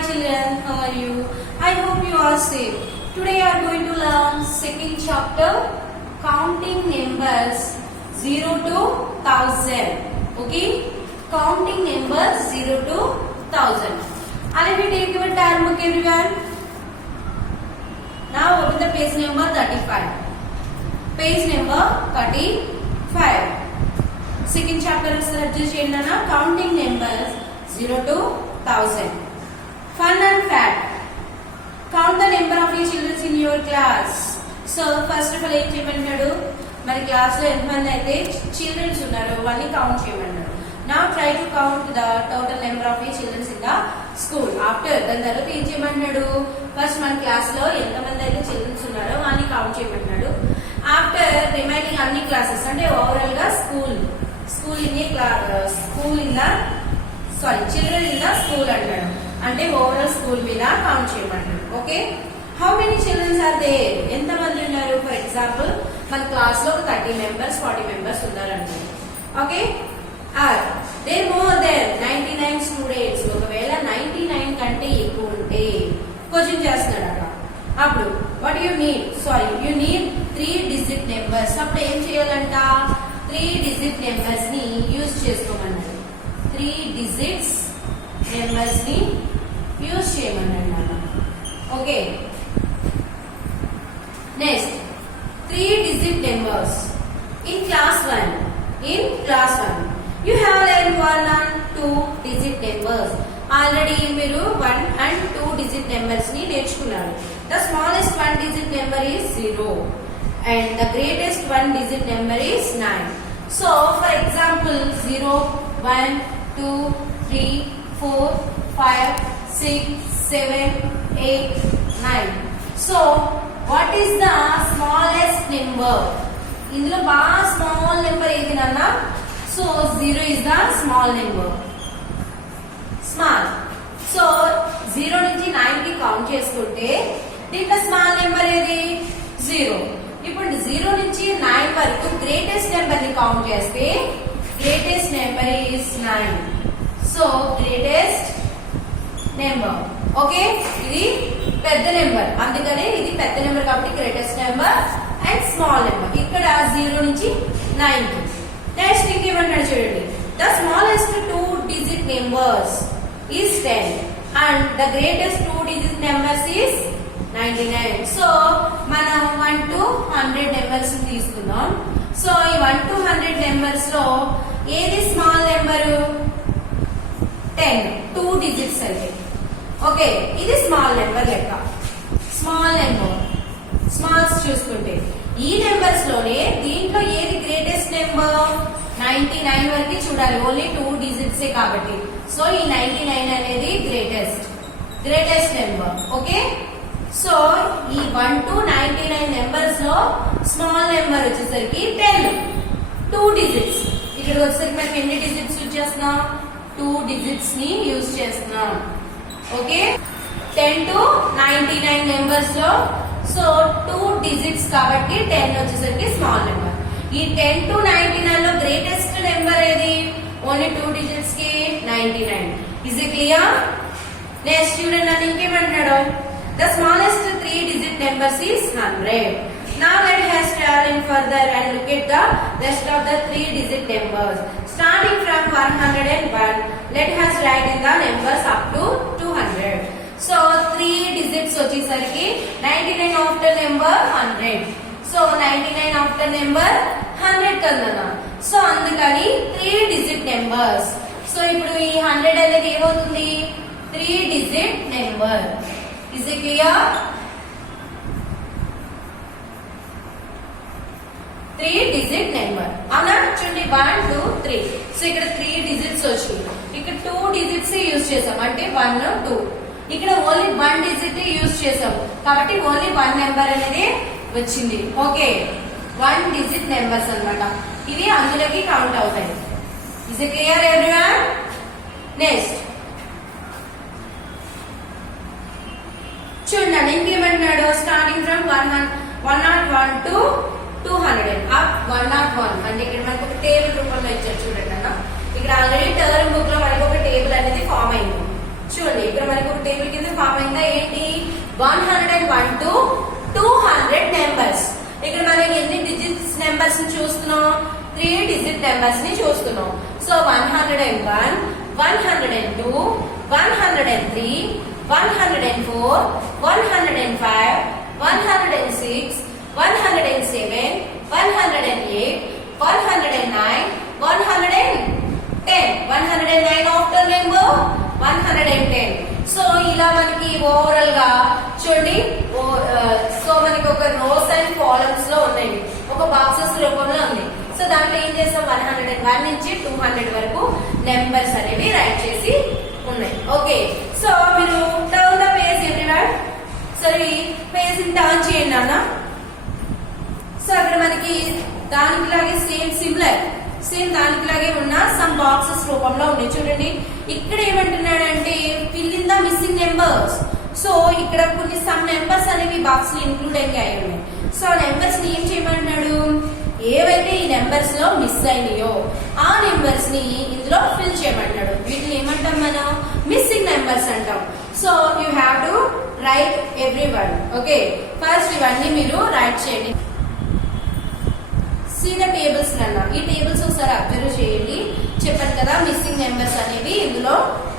Hi children, how are you? I hope you are safe. Today we are going to learn second chapter, counting numbers 0 to 1000. Okay? Counting numbers 0 to 1000. And we take our time book everyone. Now open the page number 35. Page number 35. Second chapter is counting numbers 0 to 1000. Fun and fact. Count the number of your children in your class. So first of all ఏం చేయమన్నాడు, మరి class లో ఎంతమంది అయితే children's ఉన్నారో వాళ్ళని count చేయమన్నాడు. Now try to count the total number of your children in the school. After దాని తర్వాత ఏం చేయమన్నాడు, ఫస్ట్ మన క్లాస్ లో ఎంతమంది అయితే చిల్డ్రన్స్ ఉన్నారో వాళ్ళని కౌంట్ చేయమన్నాడు. ఆఫ్టర్ రిమైనింగ్ అన్ని క్లాసెస్ అంటే ఓవరాల్ గా చిల్డ్రన్ ఇన్ ద స్కూల్ అంటాడు. అంటే ఓవరాల్ స్కూల్ మీద కౌంట్ చేయమంటాడు. Okay, how many childrens are there, ఎంత మంది ఉన్నారు? ఫర్ ఎగ్జాంపుల్ మన క్లాస్ లో 30 మెంబర్స్ 40 మెంబర్స్ ఉన్నారు అనుకోండి. Okay, are there more than 99 students. ఒకవేళ 99 కంటే ఎక్కువ ఉంటే క్వశ్చన్ చేస్తున్నాడు అక్కడ. అప్పుడు what you need, you need 3 digit numbers. అప్పుడు ఏం చేయాలంట, 3 డిజిట్ నెంబర్స్ ని యూజ్ చేసుకోమన్నాడు. 3 డిజిట్స్ నెంబర్స్ ని యూజ్ చేయమన్నాడు. Okay, next 3 digit numbers in class 1. You have learned 1 and 2 digit numbers. Already మీరు 1 and 2 digit numbers ని నేర్చుకున్నారు. The smallest 1 digit number is 0 and the greatest 1 digit number is 9. So for example 0, 1, 2, 3, 4, 5, 6, 7, 8, 9. So what is the smallest number? ఇందులో బాగా small number ఏది నాన్న? So 0 is the small number. Small. So 0 నుంచి 9 కి count చేసుకుంటే దీంట్లో స్మాల్ నెంబర్ ఏది? 0. ఇప్పుడు 0 నుంచి 9 వరకు గ్రేటెస్ట్ నెంబర్ ని కౌంట్ చేస్తే greatest number is 9. So greatest number. Okay, ఇది పెద్ద నెంబర్, అందుకనే ఇది పెద్ద నెంబర్ కాబట్టి greatest number and small number. ఇక్కడ 0 నుంచి 9 కి. నెక్స్ట్ ఇంకేమన్నాడు చూడండి, the smallest 2 digit numbers is 10 and the greatest 2 digit numbers is 99. So మనం 1 to 100 నెంబర్స్ తీసుకుందాం. సో ఈ 1 to 100 నెంబర్స్ లో ఏది స్మాల్ నెంబరు? 10, 2 digits అయితే. ఓకే, ఇది స్మాల్ నెంబర్ లెక్క. స్మాల్ నెంబర్ స్మాల్స్ చూసుకుంటే ఈ నెంబర్స్ లోనే దీంట్లో ఏది గ్రేటెస్ట్ నెంబర్? 99 వరకు చూడాలి, ఓన్లీ 2 digits కాబట్టి. సో ఈ 99 అనేది గ్రేటెస్ట్ నెంబర్. ఓకే, సో ఈ 1 to 99 నెంబర్స్ లో స్మాల్ నెంబర్ వచ్చేసరికి 10, 2 digits. ఇక్కడ వచ్చేసరికి మనకి ఎన్ని డిజిట్స్ యూజ్ చేస్తున్నాం? 2 digits ని యూజ్ చేస్తున్నాం. ఓకే, 10 to 99 నెంబర్స్ లో సో 2 digits కాబట్టి 10 వచ్చేసరికి స్మాల్ నెంబర్. ఈ 10 to 99 లో గ్రేటెస్ట్ నెంబర్ ఏది? ఓన్లీ 2 digits కి 99. Is it clear? నెక్స్ట్ చూడండి, నన్ను ఇంకేమంటున్నాడు, the smallest 3 digit numbers is 100. Now let us travel further and look at the rest of the 3 digit numbers. Starting from 101, let us write in the numbers up to 200. So 3 digits వచ్చేసరికి 99 after number 100. So 99 after number 100 కదా. So అందుకని 3 digit numbers. So ఇప్పుడు ఈ 100 అనేది ఏమవుతుంది? 3 digit number. Is it clear? 3 digit number. అవునా? చూడండి 1, 2, 3. So ఇక్కడ 3 digits వచ్చింది. ఇక్కడ 2 digits యూజ్ చేసాం అంటే 1, 2. ఇక్కడ ఓన్లీ 1 digit యూజ్ చేసాం కాబట్టి ఓన్లీ 1 నెంబర్ అనేది వచ్చింది. ఓకే, 1 digit నెంబర్స్ అన్నమాట. ఇవి అందులోకి కౌంట్ అవుతాయి. Is it clear everyone? Next చూడండి ఇంకేమంటున్నాడు, స్టార్టింగ్ ఫ్రమ్ 101 to 200 అప్ 101. అంటే ఇక్కడ మనకు ఒక టేబుల్ రూపంలో ఇచ్చారు చూడండి అన్న. ఇక్కడ ఆల్రెడీ టర్మ్ బుక్ లో మనకు ఒక టేబుల్ అనేది ఫామ్ అయింది. చూడండి ఇక్కడ మనకు ఒక టేబుల్ కింద ఫామ్ అయిందా ఏంటి 101 to 200 నెంబర్స్. ఇక్కడ మనం ఎన్ని డిజిట్స్ నెంబర్స్ ని చూస్తున్నాం 3 డిజిట్ నెంబర్స్ ని చూస్తున్నాం. సో 101, 102, 103, 104, 105, 106, 107, 108, 109, 110. 109 after number 110. సో ఇలా మనకి ఓవరాల్ గా చూడండి. సో మనకి ఒక రోస్ అండ్ కాలమ్స్ లో ఉన్నాయి, ఒక బాక్సెస్ రూపంలో ఉంది. సో దాంట్లో ఏం చేస్తాం 101 నుంచి 200 వరకు నెంబర్స్ అనేవి రైట్ చేసి ఉన్నాయి. ఓకే, సో మీరు టర్న్ ద పేజ్ ఎవ్రీవన్. సరే పేజ్ ని టర్న్ చేయండి అన్న. సో అక్కడ మనకి దానికి లాగే సేమ్ దానికి లాగే ఉన్న సమ్ బాక్సెస్ రూపంలో ఉన్నాయి. చూడండి ఇక్కడ ఏమంటున్నాడంటే fill in the missing numbers. So ఇక్కడ కొన్ని సమ్ నెంబర్స్ అనేవి బాక్స్ లో ఇంక్లూడ్ అయ్యాయి ఉన్నాయి. సో ఆ నెంబర్స్ ని ఏం చేయమంటున్నాడు, ఏవైతే ఈ నెంబర్స్ లో మిస్ అయినాయో ఆ నెంబర్స్ ని ఇందులో ఫిల్ చేయమంటాడు. వీటిని ఏమంటాం మనం మిస్సింగ్ నెంబర్స్ అంటాం. So you have to right every one. Okay, first ఇవన్నీ మీరు రైట్ చేయండి. సీ ద టేబుల్స్ అన్న. ఈ టేబుల్స్ ఒకసారి అబ్జర్వ్ చేయండి. చెప్పాను కదా మిస్సింగ్ నెంబర్స్ అనేవి ఇందులో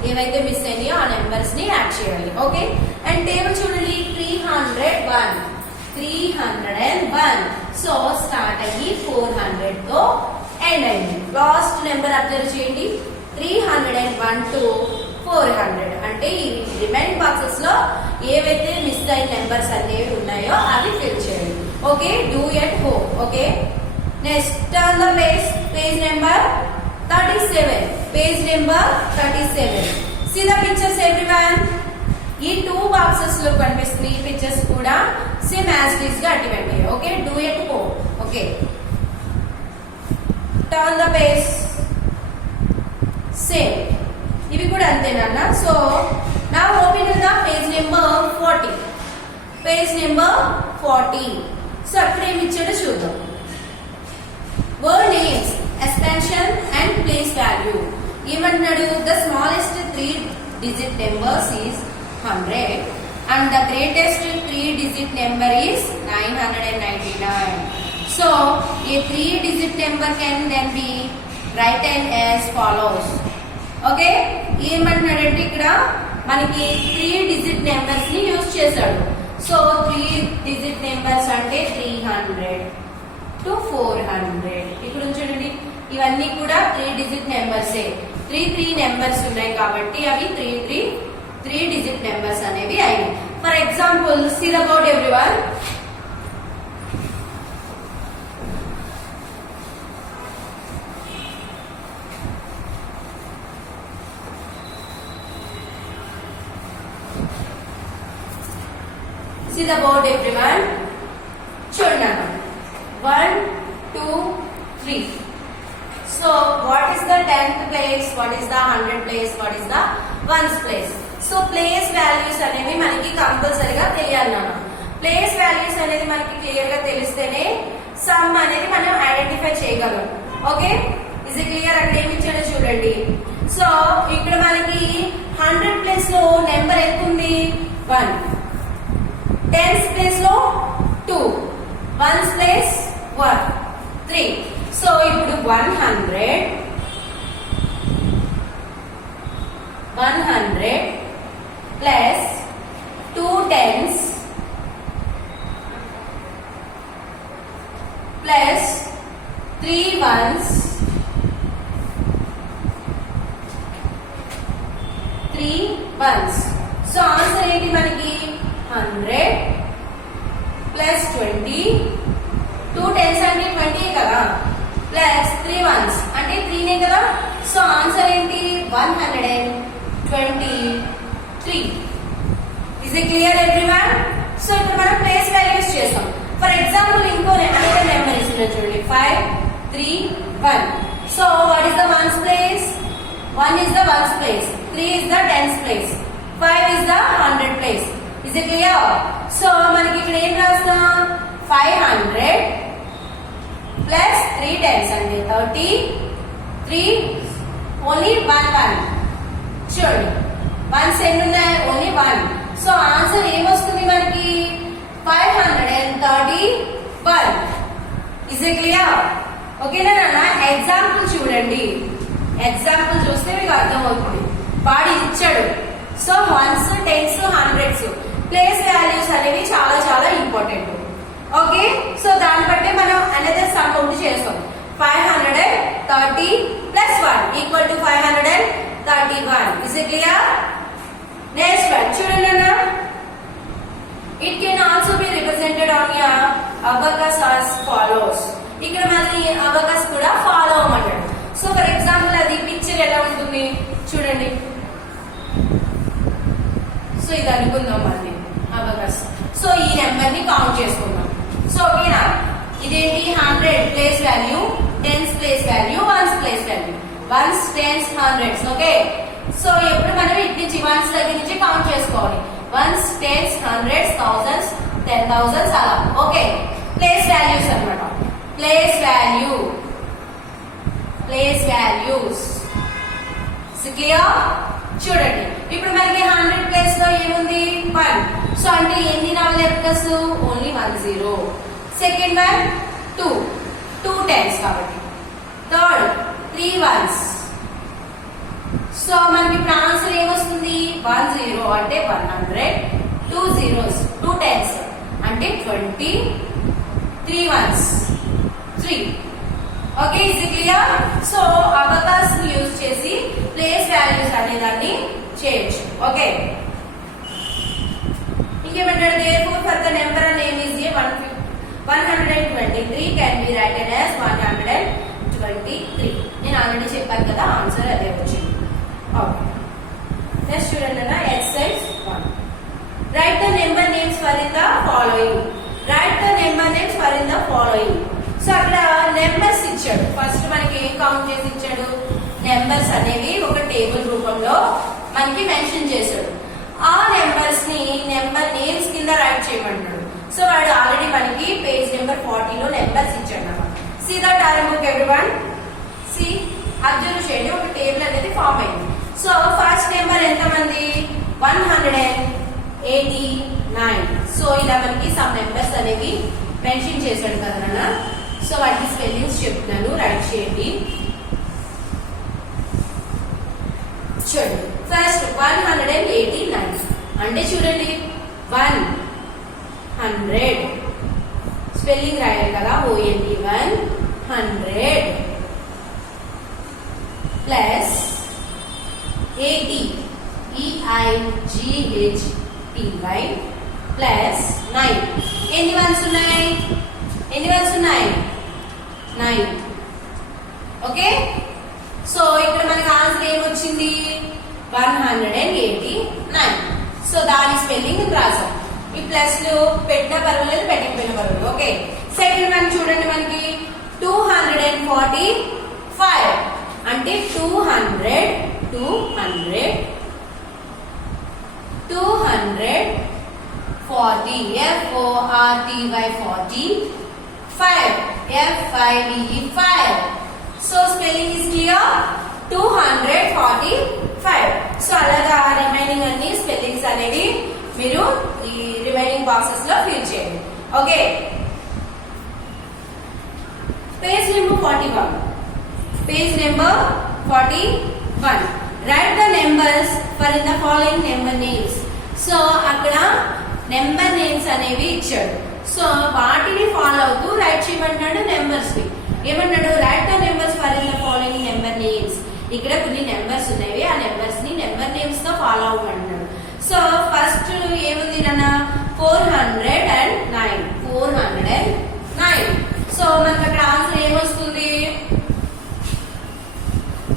ఏవైతే మిస్ అయినాయో ఆ నెంబర్స్ ని యాడ్ చేయాలి. ఓకే, అండ్ టేబుల్ చూడండి 301. సో స్టార్ట్ అయ్యి 400 తో ఎండ్ అయింది. లాస్ట్ నెంబర్ అబ్జర్వ్ చేయండి 301 to 400. అంటే ఈ రిమైనింగ్ బాక్సెస్ లో ఏవైతే మిస్ అయిన నెంబర్స్ అనేవి ఉన్నాయో అవి ఫిల్ చేయండి. Okay, do at home. Okay, next turn the page number 37. Page number 37. See the pictures everyone. ఈ 2 బాక్సెస్ లో కనిపిస్తున్న ఈ పిక్చర్స్ కూడా సేమ్ యాజ్ ఇట్ ఈస్ గా అటువంటి. Okay, do at home. Okay, turn the page. Same ఇవి కూడా అంతేనన్నా. So నా open the page number 40. Page number 40. So అక్కడ ఏమి ఇచ్చాడో చూద్దాం. Word names, expansion and place value. ఏమంటున్నాడు, the smallest 3 digit numbers is 100 and the greatest 3 digit number is 999. So a 3 digit number can then be written as follows. Okay, ఏమంటున్నాడంటే ఇక్కడ మనకి 3 digit numbers ని use చేశాడు. So 3 digit numbers అంటే 300 to 400. ఇక్కడ చూడండి ఇవన్నీ కూడా 3 digit numbers. 3 నెంబర్స్ ఉన్నాయి కాబట్టి అవి 3 digit నెంబర్స్ అనేవి అయ్యాయి. For example see the board everyone. See the board everyone. చూడండి 1, 2, 3. So what is the 10th place? What is the 100th place? What is the 1st place? So place values అనేవి మనకి కంపల్సరీగా తెలియాలి నాన్న. Place values అనేది మనకి clear గా తెలిస్తేనే సమ్ అనేది మనం ఐడెంటిఫై చేయగలం. Okay, is it clear? అక్కడ ఏమి ఇచ్చాడో చూడండి. సో ఇక్కడ మనకి 100 ప్లేస్ లో నెంబర్ ఎంత ఉంది 1, 10th ప్లేస్ లో 2, 1st ప్లేస్ 1, 3. సో ఇప్పుడు 100 plus 2 10s plus 3 1s 3 1s. So answer ఏంటి మనకి 100 ప్లస్ 20, 2 10s అంటే 20 కదా, ప్లస్ 3 1s అంటే 3 కదా. సో ఆన్సర్ ఏంటి 123. Is it clear everyone? So ఇప్పుడు మనం ప్లేస్ వాల్యూస్ చేస్తాం. ఫర్ ఎగ్జాంపుల్ ఇంకో అనదర్ నెంబర్ ఇస్తున్నా చూడండి 5 3 1. So what is the 1st place? 1 is the 1st place, 3 is the 10th place, 5 is the 100th place. Is it clear? So మనకి ఇక్కడ ఏం రాస్తాం 500 ప్లస్ 3 10s అంటే 30, 3 ఓన్లీ 1 1. చూడండి 1s ఎన్ని ఉన్నాయి? ఓన్లీ 1. సో ఆన్సర్ ఏమొస్తుంది మనకి 531. Is it clear? ఓకేనా నాన్న? ఎగ్జాంపుల్ చూడండి. ఎగ్జాంపుల్ చూస్తే మీకు అర్థమవుతుంది. వాడు ఇచ్చాడు. So 1s, 10s, 100s place values అనేవి చాలా చాలా ఇంపార్టెంట్. ఓకే, సో దాన్ని బట్టి మనం అనదర్ సమ్ కౌంట్ చేస్తాం. 530 plus 1 equal to 531. Is it clear? Next one, చూడండి అన్న. It can also be represented on your abacus as follows. ఇక్కడ మనకి abacus కూడా ఫాలో అవ్వమంటాడు. సో ఫర్ ఎగ్జాంపుల్ అది పిక్చర్ ఎలా ఉంటుంది చూడండి. సో ఇది అనుకుందాం మనది abacus. సో ఈ నెంబర్ ని కౌంట్ చేసుకుందాం. సో ఓకేనా? ఇదేంటి 100 place value, 10s place value, 1s place value. 1s, 10s, 100s. Okay, so ఎప్పుడు మనం ఇటు నుంచి 1s దగ్గర నుంచి కౌంట్ చేసుకోవాలి. 1s, 10s, 100s, 1000s, 10,000s అలా. ఓకే, ప్లేస్ వాల్యూస్ అన్నమాట. Place values clear? చూడండి, ఇప్పుడు మనకి 100 ప్లేస్ లో ఏముంది 1. సో అంటే ఎన్ని రావాలి Abacus? Only 1 0. Second one 2 10s కాబట్టి. Third 3 1s. సో మనకి ఇప్పుడు ఆన్సర్ ఏమొస్తుంది 1 0 అంటే 100, 2 zeros 2 10s అంటే 20, 3 1s 3. Okay, is it clear? So Abacus ని యూజ్ చేసి ప్లేస్ వాల్యూస్ అనే దాన్ని చేయొచ్చు. Okay, ఇంకేమంటాడు? therefore for the number name is a 123 can be written as 123. నేను ఆల్రెడీ చెప్పాను కదా, ఆన్సర్ అదే వచ్చింది. ఓకే, నెక్స్ట్ చూడండి అన్న. Exercise 1. Right the number names for in the following. Right the number names for in the following. So అక్కడ numbers ఇచ్చాడు. First మనకి ఏం కౌంట్ చేసి ఇచ్చాడు? నెంబర్స్ అనేవి ఒక టేబుల్ రూపంలో మనకి మెన్షన్ చేశాడు. ఆ నెంబర్స్ ని నెంబర్ నేమ్స్ కింద రైట్ చేయమంటాడు. సో వాడు ఆల్రెడీ మనకి పేజ్ నెంబర్ 40 లో నెంబర్స్ ఇచ్చాడు. See the term book everyone. సి అబ్జర్వ్ చేయండి, ఒక టేబుల్ అనేది ఫామ్ అయింది. సో ఫస్ట్ నెంబర్ ఎంత మంది? 189. సో ఇలా మనకి సమ్ నెంబర్స్ అనేవి మెన్షన్ చేశాడు కదా నాన్న. సో వాటికి స్పెల్లింగ్స్ చెప్తున్నాను, రైట్ చేయండి. చూడండి, ఫస్ట్ 189 అంటే చూడండి 100 స్పెల్లింగ్ రాయాలి కదా, ONE 100 ప్లస్ 80 EIGHTY ప్లస్ 9. ఎన్ని వన్స్ ఉన్నాయి? 9. ఓకే, సో ఇక్కడ మనకి ఆన్సర్ ఏమొచ్చింది 189. సో దాని స్పెల్లింగ్ రాసాం. ఈ ప్లస్ లో పెట్టిన పర్వాలేదు, పెట్టకపోయిన పర్వాలేదు. ఓకే, సెకండ్ వన్ చూడండి, మనకి 245 అంటే 240 FORTY 40 5 FIVE 5. So spelling is clear. 245. So అలాగా రిమైనింగ్ అన్ని స్పెల్లింగ్స్ అనేవి మీరు ఈ రిమైనింగ్ బాక్సెస్ లో ఫిల్ చేయండి. Okay, page number 41. Page number 41. Right the numbers for in the following number names. So అక్కడ నెంబర్ నేమ్స్ అనేవి ఇచ్చాడు. సో వాటిని ఫాలో అవుతూ రైట్ చేయమంటున్నాడు. నెంబర్స్ ని ఏమన్నాడు? Right the numbers for in the following number names. ఇక్కడ కొన్ని నెంబర్స్ ఉన్నాయి, ఆ నెంబర్స్ ని నెంబర్ నేమ్స్ తో ఫాలో అవ్వమంటున్నాడు. సో ఫస్ట్ ఏముంది నాన్న? 409. 409. సో మనకి అక్కడ ఆన్సర్ ఏమొస్తుంది?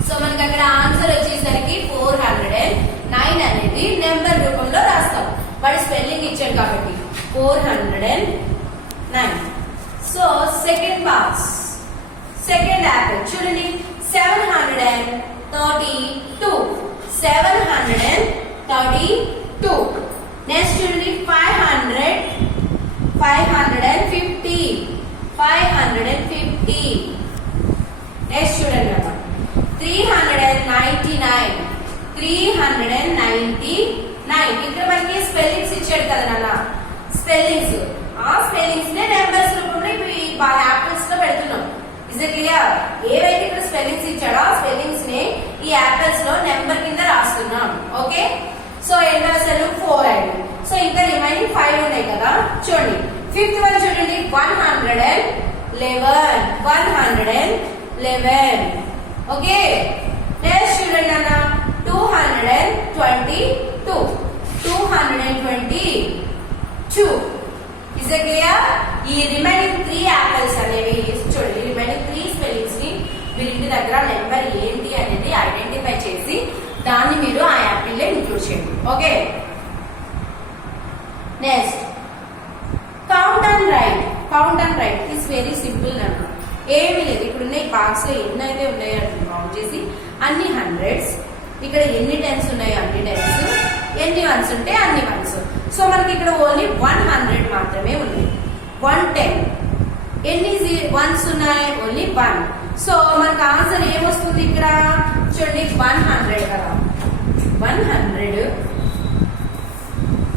సో మనకి అక్కడ ఆన్సర్ వచ్చేసరికి 409 అనేది నెంబర్ రూపంలో రాస్తాం. వాడి స్పెల్లింగ్ ఇచ్చాడు కాబట్టి 409. So second box, second Apple చూడండి 732. 732. నెక్స్ట్ చూడండి 550. 550. నెక్స్ట్ చూడండి అమ్మా 399. 399. 9. ఇక్కడ మనకి స్పెల్లింగ్స్ ఇచ్చాడు కదా నాన్న, స్పెల్లింగ్స్. ఆ స్పెల్లింగ్స్ నే నెంబర్స్ రూపంలో యాపిల్స్ లో పెడుతున్నాం. Is it clear? ఏవైతే ఇక్కడ స్పెల్లింగ్స్ ఇచ్చాడో ఆ స్పెల్లింగ్స్ ని ఈ యాపిల్స్ లో నెంబర్ కింద రాస్తున్నాం. ఓకే, సో ఎన్ని అసలు 4 అండి. సో ఇంకా రిమైనింగ్ 5 ఉన్నాయి కదా, చూడండి. ఫిఫ్త్ వన్ చూడండి, 111. 111. ఓకే, నెక్స్ట్ చూడండి అన్న, 222. 222. Is it clear? ఈ రిమైనింగ్ 3 యాపిల్స్ అనేవి చూడండి, రిమైనింగ్ 3 స్పెల్లింగ్స్ ని మీరు ఇంటి దగ్గర నెంబర్ ఏంటి అనేది ఐడెంటిఫై చేసి దాన్ని మీరు ఆ యాపిల్ లో ఇంక్లూడ్ చేయండి. Okay, next count and right. Count and right is very simple అన్న. ఏమీ లేదు, ఇక్కడ ఉన్న బాక్స్ లో ఎన్ని అయితే ఉన్నాయో కౌంట్ చేసి అన్ని హండ్రెడ్స్, ఇక్కడ ఎన్ని టెన్స్ ఉన్నాయో అన్ని టెన్స్, ఎన్ని వన్స్ ఉంటే అన్ని వన్స్. సో మనకి ఇక్కడ ఓన్లీ 100 మాత్రమే ఉంది. 110. ఎన్ని వన్స్ ఉన్నాయి? ఓన్లీ 1. సో మనకు ఆన్సర్ ఏమొస్తుంది ఇక్కడ చూడండి, 100 కదా. 100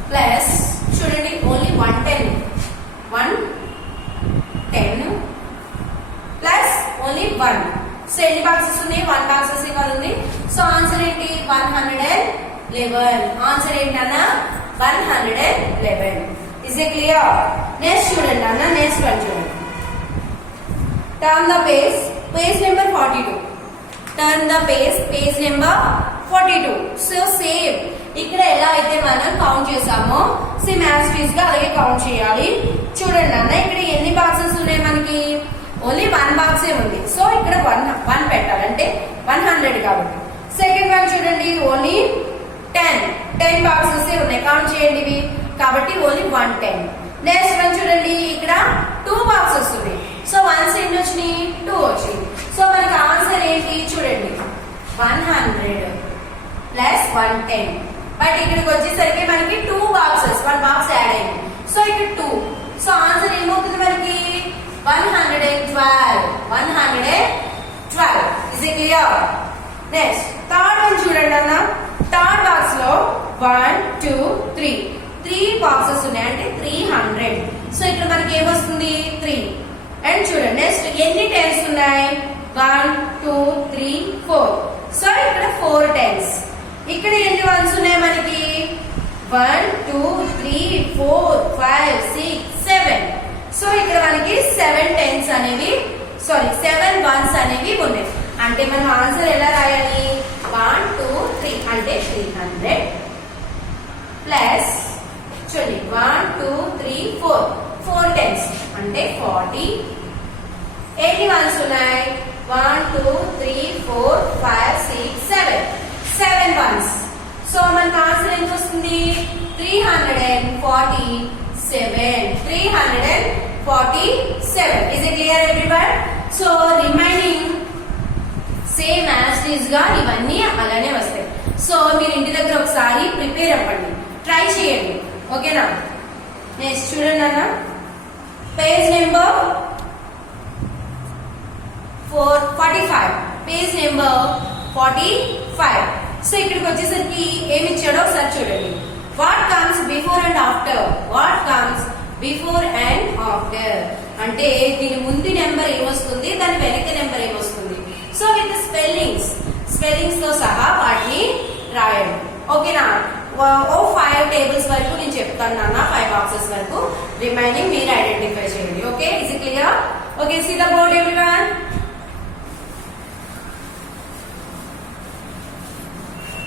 ప్లస్ చూడండి ఓన్లీ 110. 110 plus only 1. సో ఎన్ని బాక్సెస్ ఉన్నాయి? 1 బాక్సెస్ ఇవ్వాలి ఉంది. సో ఆన్సర్ ఏంటి? 111. ఆన్సర్ ఏంటన్నా? 111. Is it clear? నెక్స్ట్ చూడండి అన్న, నెక్స్ట్ వన్ చూడండి. Turn the page. Page number 42. Turn the page. Page number 42. So same ఇక్కడ ఎలా అయితే మనం కౌంట్ చేసామో సేమ్ యాజ్ టీజ్ గా అలాగే కౌంట్ చేయాలి. చూడండి అన్న, ఇక్కడ ఎన్ని బాక్సెస్ ఉన్నాయి మనకి? ఓన్లీ 1 బాక్సే ఉంది. సో ఇక్కడ 1 పెట్టాలంటే 100 కాబట్టి. సెకండ్ వన్ చూడండి, ఓన్లీ 10 బాక్సెస్ ఉన్నాయి, కౌంట్ చేయండి ఇవి కాబట్టి ఓన్లీ 110. నెక్స్ట్ వన్ చూడండి, ఇక్కడ 2 బాక్సెస్ ఉన్నాయి. సో వన్స్ ఎన్ని వచ్చినాయి? 2 వచ్చింది. సో మనకి ఆన్సర్ ఏంటి చూడండి, 100 ప్లస్ 110. బట్ ఇక్కడికి వచ్చేసరికి మనకి 2 బాక్సెస్, 1 బాక్స్ యాడ్ అయింది. సో ఇక్కడ 2. సో ఆన్సర్ ఏమవుతుంది మనకి? 112. 112. Is it clear? Next third one చూడండి అన్న. థర్డ్ బాక్స్ లో 1 2 3 బాక్సెస్ ఉన్నాయి, అంటే 300. సో ఇక్కడ మనకి ఏమొస్తుంది? 3. అండ్ చూడండి నెక్స్ట్ ఎన్ని టెన్స్ ఉన్నాయి? 1 2 3 4. సో ఇక్కడ 4 టెన్స్. ఇక్కడ ఎన్ని వన్స్ ఉన్నాయి మనకి? 1 2 3 4 5 6 7. సో ఇక్కడ మనకి 7 టెన్స్ అనేవి, సారీ 7 వన్స్ అనేవి ఉన్నాయి. అంటే మనం ఆన్సర్ ఎలా రాయాలి? 1 2 3 అంటే 300 ప్లస్ చూడండి 1 2 3 4 టెన్స్ అంటే 40. ఎన్ని వన్స్ ఉన్నాయి? 1 2 3 4 5 6 7 వన్స్. సో మనకు ఆన్సర్ ఎంత వస్తుంది? 347. 347. Is it clear everyone? So remaining same as is గా ఇవన్నీ అలానే వస్తాయి. సో మీరు ఇంటి దగ్గర ఒకసారి ప్రిపేర్ అవ్వండి, ట్రై చేయండి. ఓకేనా? నెక్స్ట్ చూడండి అన్న, page number 45. Page number 45. So ఇక్కడికి వచ్చేసరికి ఏమి ఇచ్చాడో ఒకసారి చూడండి. What comes before and after. What comes before and after అంటే దీని ముందు నెంబర్ ఏమొస్తుంది, దాని వెనక నెంబర్ ఏమొస్తుంది. సో విత్ స్పెల్లింగ్స్ తో సహా వాటిని రాయండి. ఓకేనా? 5 టేబుల్స్ వరకు నేను చెప్తాను నాన్న, 5 బాక్సెస్ వరకు. రిమైనింగ్ మీరు ఐడెంటిఫై చేయండి. Okay, is it clear? Okay, see the board.